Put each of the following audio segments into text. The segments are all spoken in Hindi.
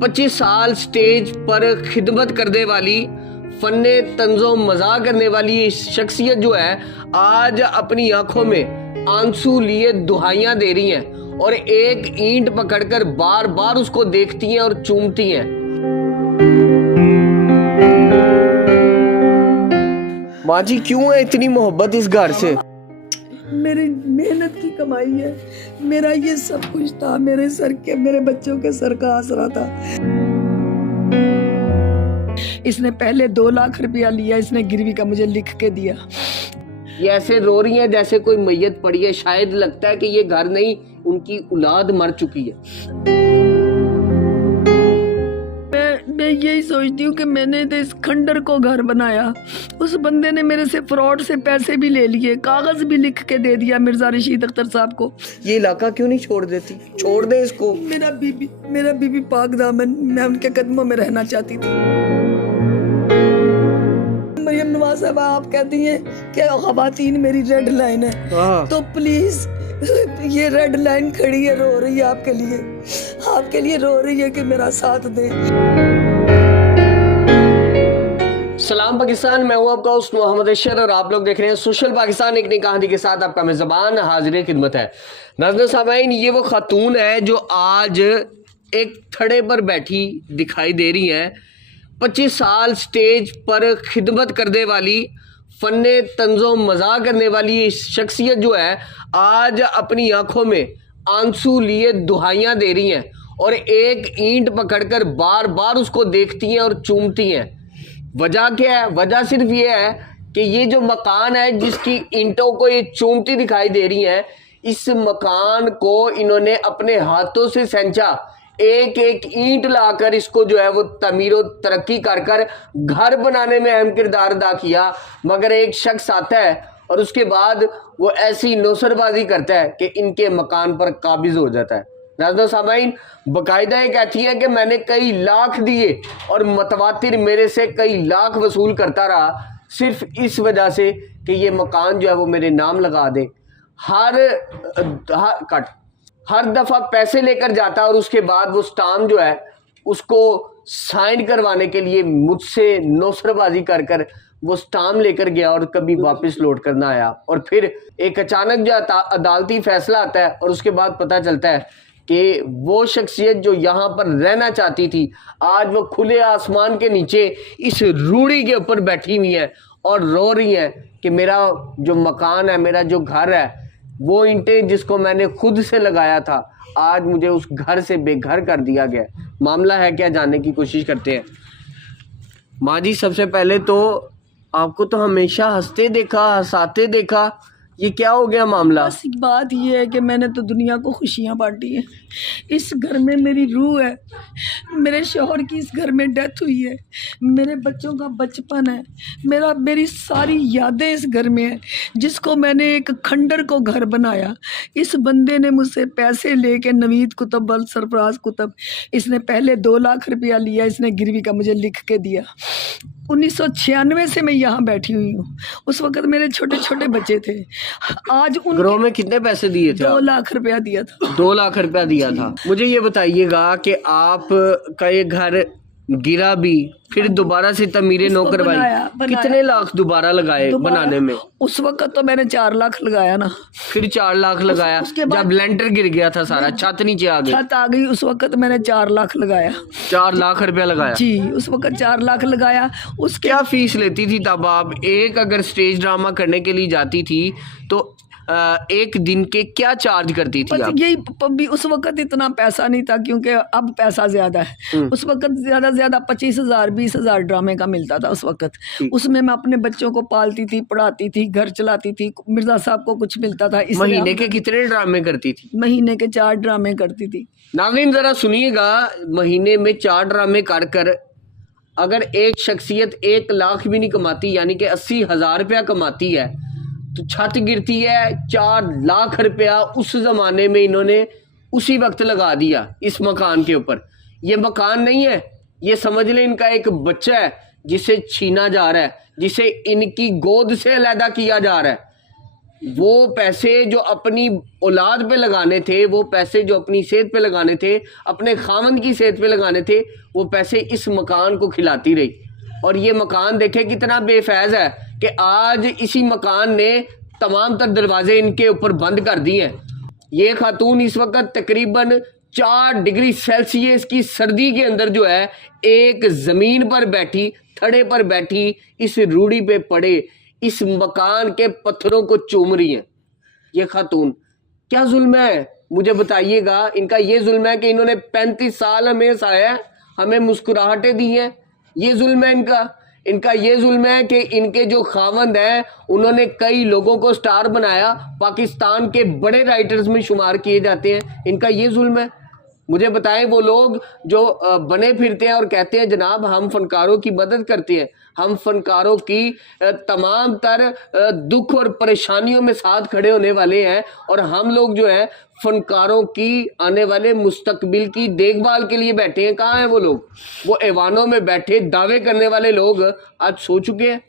25 साल स्टेज पर खिदमत करने वाली, फन्ने तंजो मज़ाक करने वाली शख्सियत जो है आज अपनी आंखों में आंसू लिए दुहाइयां दे रही हैं और एक ईंट पकड़कर बार बार उसको देखती हैं और चूमती हैं। माँ जी, क्यों है इतनी मोहब्बत इस घर से? मेरी मेहनत की कमाई है, मेरा ये सब कुछ था, मेरे बच्चों के सर का आसरा था। इसने पहले 2 लाख रुपया लिया, इसने गिरवी का मुझे लिख के दिया। ये ऐसे रो रही हैं जैसे कोई मैयत पड़ी है, शायद लगता है कि ये घर नहीं, उनकी औलाद मर चुकी है। मैं यही सोचती हूँ कि मैंने तो इस खंडर को घर बनाया, उस बंदे ने मेरे से फ्रॉड से पैसे भी ले लिए, कागज भी लिख के दे दिया मिर्जा रशीद अख्तर साहब को। ये इलाका क्यों नहीं छोड़ देती? छोड़ दे इसको। मेरा बीबी पाक दामन, मैं उनके कदमों में रहना चाहती थी। मरियम नवाज साहब, आप कहती हैं कि ख़वातीन मेरी रेड लाइन है, तो प्लीज ये रेड लाइन खड़ी है, रो रही है आपके लिए रो रही है कि मेरा साथ दें। सलाम पाकिस्तान, मैं हूं आपका होस्ट मोहम्मद अशर और आप लोग देख रहे हैं सोशल पाकिस्तान। एक नई कहानी के साथ आपका मेज़बान हाजिर खिदमत है। नाज़रीन सामाईन, ये वो खातून है जो आज एक थड़े पर बैठी दिखाई दे रही है। 25 साल स्टेज पर खिदमत करने वाली, फन्ने तंजो मज़ाक करने वाली शख्सियत जो है आज अपनी आंखों में आंसू लिए दुहाइयां दे रही हैं और एक ईंट पकड़कर बार बार उसको देखती हैं और चूमती हैं। वजह क्या है? वजह सिर्फ ये है कि ये जो मकान है जिसकी ईंटों को ये चूमती दिखाई दे रही हैं, इस मकान को इन्होंने अपने हाथों से सेंचा, एक एक ईंट लाकर इसको जो है वो तमीरो तरक्की कर कर घर बनाने में अहम किरदार अदा किया। मगर एक शख्स आता है और उसके बाद वो ऐसी नौसरबाजी करता है कि इनके मकान पर काबिज हो जाता है। नाज़रीन सामाईन, बाकायदा ये कहती है कि मैंने कई लाख दिए और मतवातिर मेरे से कई लाख वसूल करता रहा, सिर्फ इस वजह से कि ये मकान जो है वो मेरे नाम लगा दे। हर दफ़ा पैसे लेकर जाता और उसके बाद वो स्टाम्प जो है उसको साइन करवाने के लिए मुझसे नौसरबाजी कर कर वो स्टाम्प लेकर गया और कभी वापस लौट कर ना आया। और फिर एक अचानक जो अदालती फैसला आता है और उसके बाद पता चलता है कि वो शख्सियत जो यहाँ पर रहना चाहती थी, आज वो खुले आसमान के नीचे इस रूढ़ी के ऊपर बैठी हुई है और रो रही है कि मेरा जो मकान है, मेरा जो घर है, वो ईंटें जिसको मैंने खुद से लगाया था, आज मुझे उस घर से बेघर कर दिया गया। मामला है क्या, जानने की कोशिश करते हैं। माँ जी, सबसे पहले तो आपको तो हमेशा हंसते देखा, हंसाते देखा, ये क्या हो गया मामला? बस बात ये है कि मैंने तो दुनिया को खुशियाँ बांटी हैं। इस घर में मेरी रूह है, मेरे शौहर की इस घर में डेथ हुई है, मेरे बच्चों का बचपन है, मेरी सारी यादें इस घर में है, जिसको मैंने एक खंडर को घर बनाया। इस बंदे ने मुझसे पैसे लेके, नवीद कुतुब अल सरफराज कुतुब, इसने पहले 2 लाख रुपया लिया, इसने गिरवी का मुझे लिख के दिया। 1996 से मैं यहाँ बैठी हुई हूँ। उस वक्त मेरे छोटे छोटे बच्चे थे। आज उन घरों में कितने पैसे दिए थे? 2 लाख रुपया दिया था। 2 लाख रुपया दिया था। मुझे ये बताइएगा कि आप का ये घर गिरा भी, फिर दोबारा से तमीरें नो करवाई, कितने लाख दोबारा लगाए बनाने में? उस वक्त तो मैंने 4 लाख लगाया ना। फिर 4 लाख लगाया, जब लेंटर गिर गया था सारा, छत नीचे आ गई, छत आ गई, उस वक्त मैंने 4 लाख लगाया। 4 लाख रुपया लगाया जी, उस वक्त 4 लाख लगाया। उसके क्या फीस लेती थी तब आप? एक अगर स्टेज ड्रामा करने के लिए जाती थी तो एक दिन के क्या चार्ज करती थी आप? यही, उस वक्त इतना पैसा नहीं था क्योंकि अब पैसा ज्यादा है। उस वक्त ज्यादा 25,000 20,000 ड्रामे का मिलता था उस वक्त। उसमें मैं अपने बच्चों को पालती थी, पढ़ाती थी, घर चलाती थी। मिर्जा साहब को कुछ मिलता था। महीने के कितने ड्रामे करती थी? महीने के 4 ड्रामे करती थी। नाज़रीन जरा सुनिएगा, महीने में 4 ड्रामे कर अगर एक शख्सियत 1 लाख भी नहीं कमाती, यानी कि 80,000 रुपया कमाती है, तो छत गिरती है 4 लाख रुपया उस ज़माने में इन्होंने उसी वक्त लगा दिया इस मकान के ऊपर। ये मकान नहीं है, ये समझ लें इनका एक बच्चा है जिसे छीना जा रहा है, जिसे इनकी गोद से अलहदा किया जा रहा है। वो पैसे जो अपनी औलाद पे लगाने थे, वो पैसे जो अपनी सेहत पे लगाने थे, अपने खामंद की सेहत पे लगाने थे, वो पैसे इस मकान को खिलाती रही। और ये मकान देखे कितना बेफैज है कि आज इसी मकान ने तमाम तर दरवाजे इनके ऊपर बंद कर दिए हैं। ये खातून इस वक्त तकरीबन 4 डिग्री सेल्सियस की सर्दी के अंदर जो है एक ज़मीन पर बैठी, थड़े पर बैठी, इस रूढ़ी पे पड़े इस मकान के पत्थरों को चूम रही है। ये खातून क्या जुल्म है, मुझे बताइएगा। इनका ये जुल्म है कि इन्होंने 35 साल हमें सहाया, हमें मुस्कुराहटें दी हैं, ये जुल्म है इनका ये जुल्म है कि इनके जो खावंद हैं उन्होंने कई लोगों को स्टार बनाया, पाकिस्तान के बड़े राइटर्स में शुमार किए जाते हैं, इनका ये जुल्म है। मुझे बताएं वो लोग जो बने फिरते हैं और कहते हैं जनाब हम फनकारों की मदद करते हैं, हम फनकारों की तमाम तर दुख और परेशानियों में साथ खड़े होने वाले हैं, और हम लोग जो है फनकारों की आने वाले मुस्तकबिल की देखभाल के लिए बैठे हैं। कहाँ हैं वो लोग? वो ऐवानों में बैठे दावे करने वाले लोग आज सो चुके हैं।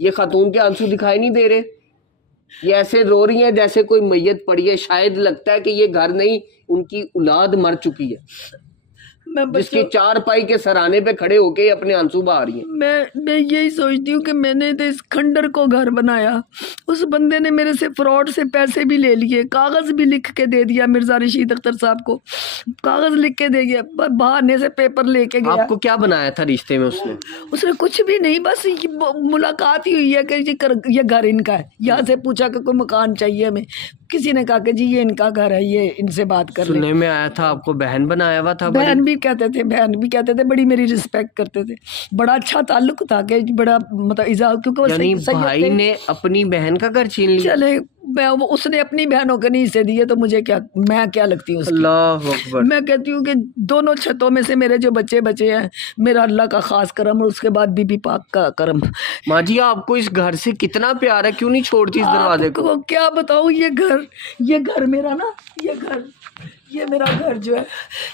ये खातून के आंसू दिखाई नहीं दे रहे, ये ऐसे रो रही हैं जैसे कोई मैयत पड़ी है। शायद लगता है कि ये घर नहीं, उनकी औलाद मर चुकी है, जिसकी 4 पाई के सराहने पे खड़े होके अपने आंसू बहा रही है। मैं यही सोचती हूँ कि मैंने तो इस खंडर को घर बनाया, उस बंदे ने मेरे से फ्रॉड से पैसे भी ले लिए, कागज़ भी लिख के दे दिया मिर्ज़ा रशीद अख्तर साहब को, कागज़ लिख के दे गया, बहाने से पेपर लेके गया। आपको क्या बनाया था रिश्ते में उसने कुछ भी नहीं, बस मुलाकात ही हुई है कि ये घर इनका है। यहाँ से पूछा कि कोई मकान चाहिए हमें, किसी ने कहा कि जी ये इनका घर है, ये इनसे बात कर ले। सुनने में आया था आपको बहन बनाया हुआ था। बहन भी कहते थे, बड़ी मेरी रिस्पेक्ट करते थे, बड़ा अच्छा ताल्लुक था कि बड़ा मतलब क्योंकि यानी भाई ने अपनी बहन का घर छीन लिया। चले उसने अपनी बहनों के नहीं हिस्से दिए तो मुझे क्या, मैं क्या लगती हूँ उसकी? अल्लाह अकबर। मैं कहती हूँ कि दोनों छतों में से मेरे जो बच्चे बचे हैं, मेरा अल्लाह का खास करम और उसके बाद बीबी पाक का करम। माँ जी आपको इस घर से कितना प्यार है, क्यों नहीं छोड़ती इस दरवाजे को? क्या बताऊँ, ये घर मेरा ना, ये मेरा घर जो है,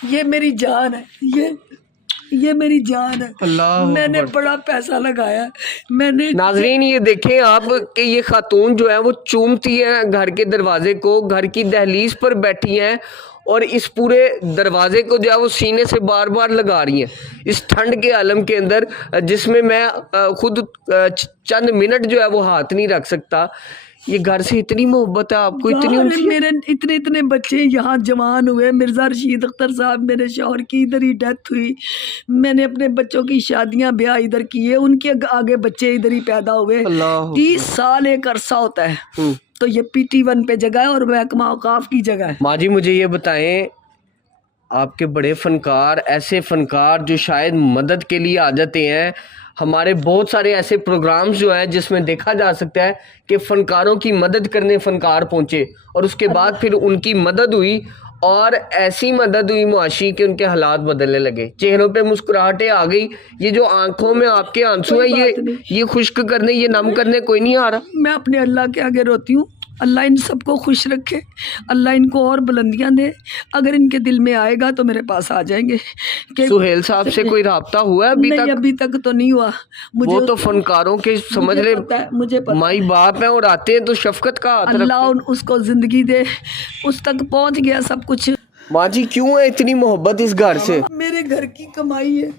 ये मेरी जान है, ये मेरी जान है। अल्लाह मैंने बड़ा पैसा लगाया, मैंने। नाजरीन ये देखें आप कि ये खातून जो है वो चूमती है घर के दरवाजे को, घर की दहलीज पर बैठी हैं और इस पूरे दरवाजे को जो है वो सीने से बार बार लगा रही हैं इस ठंड के आलम के अंदर, जिसमें मैं खुद चंद मिनट जो है वो हाथ नहीं रख सकता। ये घर से इतनी मोहब्बत है आपको, इतनी उनसे। मेरे इतने बच्चे यहाँ जवान हुए, मिर्ज़ा रशीद अख्तर साहब मेरे शौहर की इधर ही डेथ हुई, मैंने अपने बच्चों की शादियाँ ब्याह इधर किए, उनके आगे बच्चे इधर ही पैदा हुए। 30 साल एक अरसा होता है। तो ये PT1 पे जगह है और महकमा औकाफ की जगह है। माँ जी मुझे ये बताएं, आपके बड़े फनकार, ऐसे फनकार जो शायद मदद के लिए आ जाते हैं, हमारे बहुत सारे ऐसे प्रोग्राम्स जो हैं जिसमें देखा जा सकता है कि फनकारों की मदद करने फनकार पहुंचे और उसके बाद फिर उनकी मदद हुई और ऐसी मदद हुई मुआशी कि उनके हालात बदलने लगे, चेहरों पे मुस्कुराहटें आ गई। ये जो आंखों में आपके आंसू हैं, ये खुश्क करने, ये नम करने कोई नहीं आ रहा। मैं अपने अल्लाह के आगे रोती हूँ, अल्लाह इन सबको खुश रखे, अल्लाह इनको और बुलंदियाँ दे। अगर इनके दिल में आएगा तो मेरे पास आ जाएंगे। सुहेल साहब से कोई राब्ता हुआ है अभी तक तो नहीं हुआ। वो तो फनकारों के समझ ले मुझे माई बाप है और आते हैं तो शफकत का हाथ रखते हैं। अल्लाह उसको जिंदगी दे, उस तक पहुंच गया सब कुछ। माँ जी क्यों है इतनी मोहब्बत इस घर से? मेरे घर की कमाई है,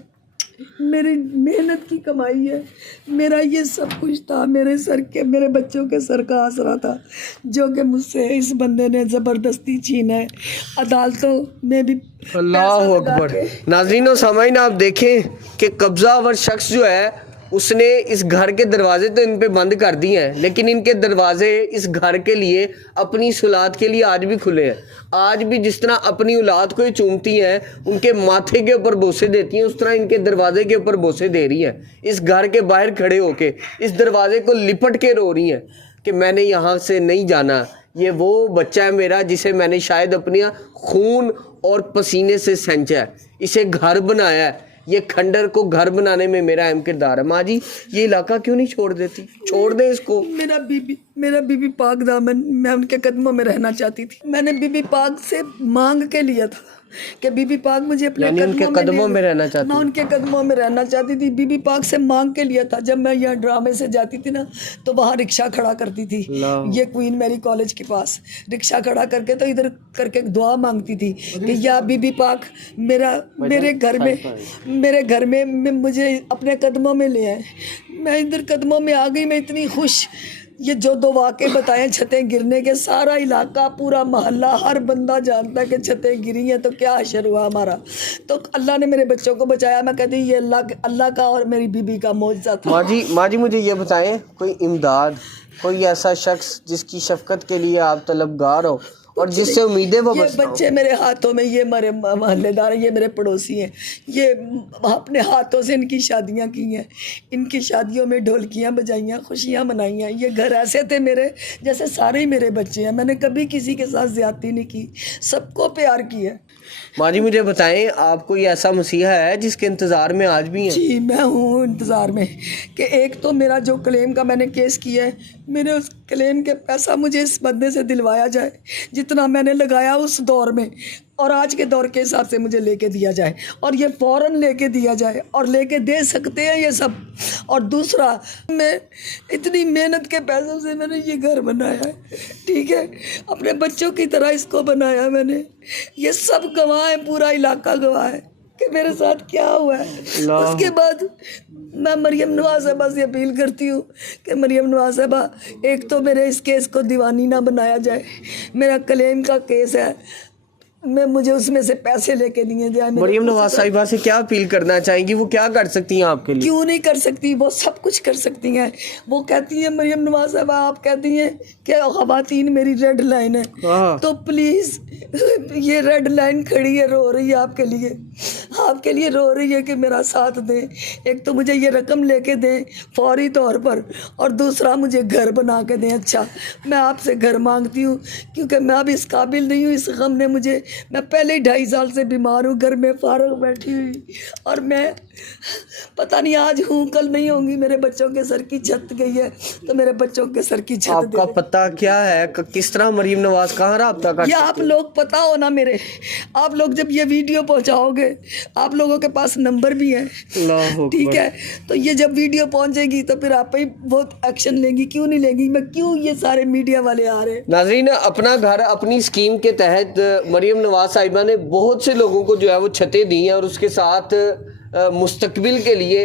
मेरी मेहनत की कमाई है, मेरा ये सब कुछ था, मेरे बच्चों के सर का आसरा था, जो कि मुझसे इस बंदे ने ज़बरदस्ती छीना है। अदालतों में भी अल्लाह अकबर। नाज़रीन सामाईन आप देखें कि कब्ज़ावर शख्स जो है उसने इस घर के दरवाजे तो इन पे बंद कर दिए हैं, लेकिन इनके दरवाजे इस घर के लिए, अपनी सुलात के लिए आज भी खुले हैं। आज भी जिस तरह अपनी औलाद को ये चूमती हैं, उनके माथे के ऊपर बोसे देती हैं, उस तरह इनके दरवाजे के ऊपर बोसे दे रही हैं। इस घर के बाहर खड़े होके इस दरवाजे को लिपट के रो रही हैं कि मैंने यहाँ से नहीं जाना, ये वो बच्चा है मेरा जिसे मैंने शायद अपने खून और पसीने से सेंचा है, इसे घर बनाया है, ये खंडर को घर बनाने में मेरा अहम किरदार है। माँ जी ये इलाका क्यों नहीं छोड़ देती? छोड़ दे इसको। मेरा बीबी मेरा बीबी पाक दामन, मैं उनके कदमों में रहना चाहती थी। मैंने बीबी पाक से मांग के लिया था कि बीबी पाक मुझे अपने यानी उनके कदमों में रहना चाहती मैं उनके कदमों में रहना चाहती थी। बीबी पाक से मांग के लिया था। जब मैं यहाँ ड्रामे से जाती थी ना, तो वहाँ रिक्शा खड़ा करती थी, ये क्वीन मैरी कॉलेज के पास रिक्शा खड़ा करके तो इधर करके दुआ मांगती थी कि या बीबी पाक मेरे घर में मुझे अपने कदमों में ले आए। मैं इधर कदमों में आ गई, मैं इतनी खुश। ये जो दो वाक़े बताए छतें गिरने के, सारा इलाका, पूरा मोहल्ला, हर बंदा जानता है कि छतें गिरी हैं, तो क्या हशर हुआ हमारा। तो अल्लाह ने मेरे बच्चों को बचाया। मैं कहती ये अल्लाह का और मेरी बीबी का मौजज़ा था। माँ जी मुझे ये बताएं, कोई इमदाद, कोई ऐसा शख्स जिसकी शफकत के लिए आप तलबगार हो और जिससे उम्मीदें वो ये बच्चे मेरे हाथों में, ये मेरे मोहल्लेदार हैं, ये मेरे पड़ोसी हैं, ये अपने हाथों से इनकी शादियां की हैं, इनकी शादियों में ढोलकियां बजाइयां, खुशियां मनाई हैं। ये घर ऐसे थे मेरे जैसे सारे ही मेरे बच्चे हैं। मैंने कभी किसी के साथ ज्यादती नहीं की, सबको प्यार किया। माँ जी मुझे बताएं, आप कोई ऐसा मसीहा है जिसके इंतज़ार में आज भी हैं? जी मैं हूँ इंतज़ार में कि एक तो मेरा जो क्लेम का मैंने केस किया है, मेरे उस क्लेम के पैसा मुझे इस बंदे से दिलवाया जाए, जितना मैंने लगाया उस दौर में और आज के दौर के हिसाब से मुझे लेके दिया जाए, और ये फ़ौरन लेके दिया जाए, और लेके दे सकते हैं ये सब। और दूसरा, मैं इतनी मेहनत के पैसों से मैंने ये घर बनाया है, ठीक है, अपने बच्चों की तरह इसको बनाया मैंने। ये सब गवाह है, पूरा इलाका गवाह है कि मेरे साथ क्या हुआ है। उसके बाद मैं मरियम नवाज साहबा से अपील करती हूँ कि मरियम नवाज साहबा, एक तो मेरे इस केस को दीवानी ना बनाया जाए। मेरा क्लेम का केस है, मुझे उसमें से पैसे लेके दिए जाए। मरियम नवाज साहिबा से क्या अपील करना चाहेंगी? वो क्या कर सकती हैं आपके लिए? क्यों नहीं कर सकती, वो सब कुछ कर सकती हैं। वो कहती हैं, मरियम नवाज साहिबा आप कहती हैं कि ख़वातीन मेरी रेड लाइन है, तो प्लीज़ ये रेड लाइन खड़ी है, रो रही है आपके लिए रो रही है कि मेरा साथ दें। एक तो मुझे ये रकम लेके दें फौरी तौर पर, और दूसरा मुझे घर बना के दें। अच्छा, मैं आपसे घर मांगती हूँ क्योंकि मैं अब इस काबिल नहीं हूँ। इस गम ने मुझे, मैं पहले ही 2.5 साल से बीमार हूँ, घर में फारग बैठी हुई, और मैं पता नहीं आज हूँ कल नहीं होंगी। मेरे बच्चों के सर की छत गई है, तो मेरे बच्चों के सर की छत आपका पता क्या है? किस तरह मरियम नवाज कहाँ रब्ता कर? या आप लोग पता हो ना मेरे, आप लोग जब ये वीडियो पहुंचाओगे, आप लोगों के पास नंबर भी है, ठीक है, तो ये जब वीडियो पहुंचेगी तो फिर आप ही बहुत एक्शन लेंगी। क्यों नहीं लेंगी? मैं क्यों ये सारे मीडिया वाले आ रहे हैं? नाज़रीन, अपना घर अपनी स्कीम के तहत मरियम नवाज साहिबा ने बहुत से लोगों को जो है वो छतें दी हैं, और उसके साथ मुस्तकबिल के लिए,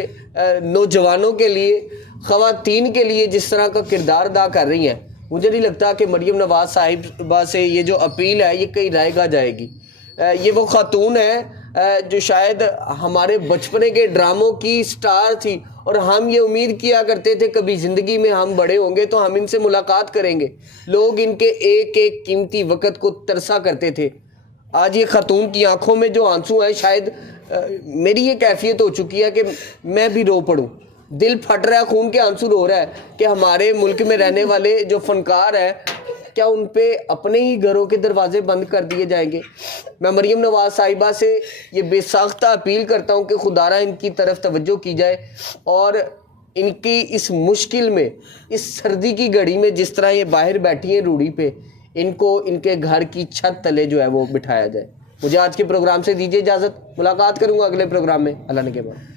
नौजवानों के लिए, ख़वातीन के लिए जिस तरह का किरदार अदा कर रही हैं, मुझे नहीं लगता कि मरियम नवाज साहिबा से ये जो अपील है ये कहीं रहेगा जाएगी। ये वो खातून है जो शायद हमारे बचपने के ड्रामों की स्टार थी, और हम ये उम्मीद किया करते थे कभी ज़िंदगी में हम बड़े होंगे तो हम इनसे मुलाकात करेंगे। लोग इनके एक एक कीमती वक़्त को तरसा करते थे। आज ये खातून की आंखों में जो आंसू हैं, शायद मेरी ये कैफियत हो चुकी है कि मैं भी रो पड़ूं। दिल फट रहा है, खून के आंसू रो रहा है कि हमारे मुल्क में रहने वाले जो फनकार हैं, क्या उन पे अपने ही घरों के दरवाजे बंद कर दिए जाएंगे? मैं मरियम नवाज साहिबा से ये बेसाख्ता अपील करता हूँ कि खुदारा इनकी तरफ तवज्जो की जाए, और इनकी इस मुश्किल में, इस सर्दी की घड़ी में जिस तरह ये बाहर बैठी हैं रूढ़ी पे, इनको इनके घर की छत तले जो है वो बिठाया जाए। मुझे आज के प्रोग्राम से दीजिए इजाज़त। मुलाकात करूँगा अगले प्रोग्राम में, अल्लाह ने के बाद।